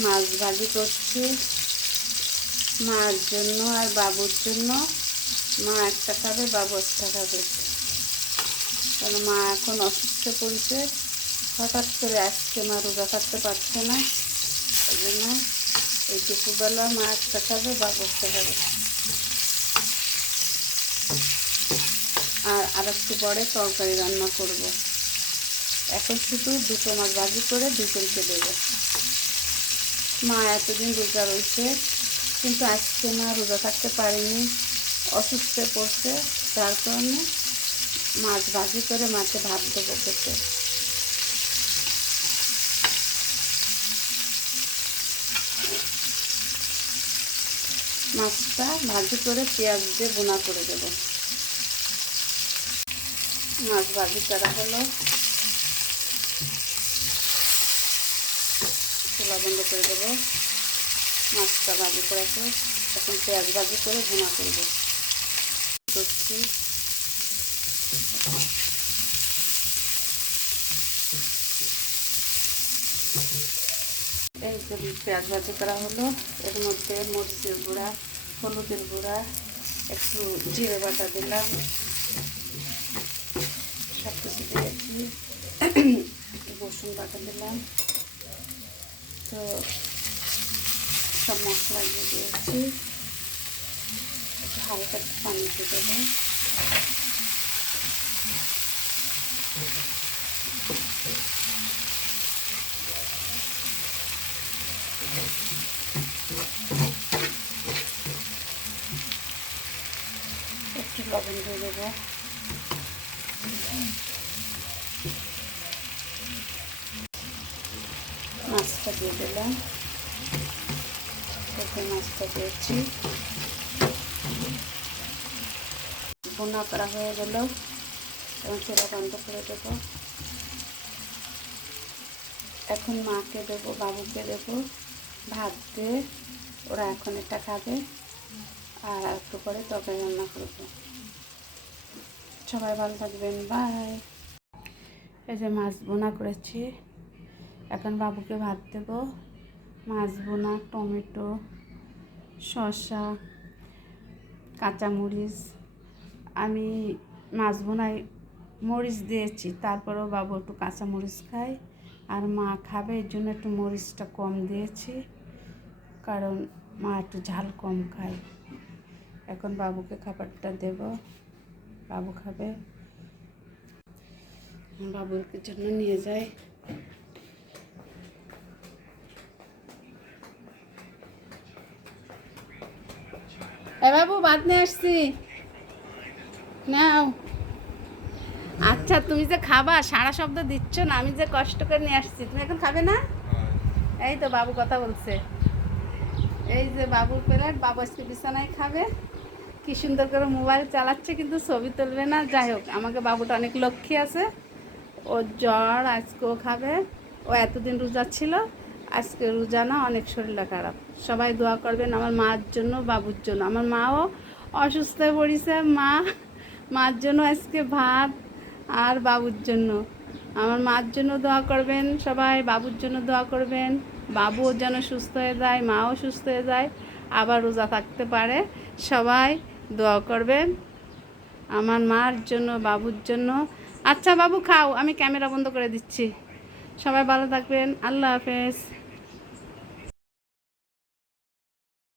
মাছ ভাজি করছি মার জন্য আর বাবুর জন্য। মা একটা খাবে, বাবু একটা খাবে। কারণ মা এখন অসুস্থ পড়েছে, হঠাৎ করে আজকে মা রোজা থাকতে পারছে না। এই জন্য এই দুপুরবেলা মা একটা খাবে, বাবু একটা খাবে। আর একটু পরে তরকারি রান্না করব। এখন শুধু দুটো মাছ ভাজি করে দুজনকে দেবো। মা এতদিন রোজা রয়েছে, কিন্তু আজকে মা রোজা থাকতে পারেনি, অসুস্থ পড়ছে। যার কারণে মাছ ভাজি করে মাকে ভাত দেবো খেতে। মাছটা ভাজি করে পেঁয়াজ দিয়ে ভুনা করে দেবো। মাছ ভাজি করা হলো, চুলা বন্ধ করে দেবো। মাছটা ভাজি করে এখন পেঁয়াজ ভাজি করে ভুনা করবো। করছি এই যে পেঁয়াজ ভাজি করা হলো, এর মধ্যে মরিচের গুঁড়া, হলুদের গুঁড়া, একটু জিরে বাটা দিলাম, সব কিছু দিয়েছি। রসুন বাটা দিলাম, তো সব মশলা দিয়ে দিয়েছি। একটু হালকা পানি দিয়ে দেবো। একটু লবণ দিয়ে দেবো। মাছটা দিয়ে দিলাম, মাছটা দিয়েছি। ভুনা করা হয়ে গেল, এবং চুলা বন্ধ করে দেবো। এখন মাকে দেবো, বাবুকে দেবো ভাত দিয়ে। ওরা এখন এটা খাবে, আর একটু পরে তরকারি রান্না করবো। সবাই ভালো থাকবেন, বাই। এই যে মাছ ভুনা করেছি, এখন বাবুকে ভাত দেব। মাছ ভুনা, টমেটো, শসা, কাঁচামরিচ। আমি মাছ ভুনায় মরিচ দিয়েছি, তারপরেও বাবু একটু কাঁচামরিচ খায়, আর মা খাবে, এর জন্য একটু মরিচটা কম দিয়েছি, কারণ মা একটু ঝাল কম খায়। এখন বাবুকে খাবারটা দেব, বাবু খাবে। বাবুর জন্য নিয়ে যাই। এ বাবু, ভাত নিয়ে আসছি, নাও। আচ্ছা, তুমি যে খাবা, সারা শব্দ দিচ্ছ না, আমি যে কষ্ট করে নিয়ে আসছি, তুমি এখন খাবে না? এই তো বাবু কথা বলছে। এই যে বাবুর প্লেট, বাবু আজকে বিছানায় খাবে। কি সুন্দর করে মোবাইল চালাচ্ছে, কিন্তু ছবি তুলবে না। যাই হোক, আমাকে বাবুটা অনেক লক্ষ্মী আছে। ওর জ্বর, আজকেও খাবে। ও এতদিন রোজা ছিল, আজকে রোজা না, অনেক শরীরটা খারাপ। সবাই দোয়া করবেন আমার মার জন্য, বাবুর জন্য। আমার মাও অসুস্থ হয়ে পড়েছে। মার জন্য আজকে ভাত, আর বাবুর জন্য। আমার মার জন্য দোয়া করবেন সবাই, বাবুর জন্য দোয়া করবেন। বাবুও যেন সুস্থ হয়ে যায়, মাও সুস্থ হয়ে যায়, আবার রোজা থাকতে পারে। সবাই দোয়া করবেন আমার মার জন্য, বাবুর জন্য। আচ্ছা বাবু, খাও, আমি ক্যামেরা বন্ধ করে দিচ্ছি। সবাই ভালো থাকবেন, আল্লাহ হাফেজ।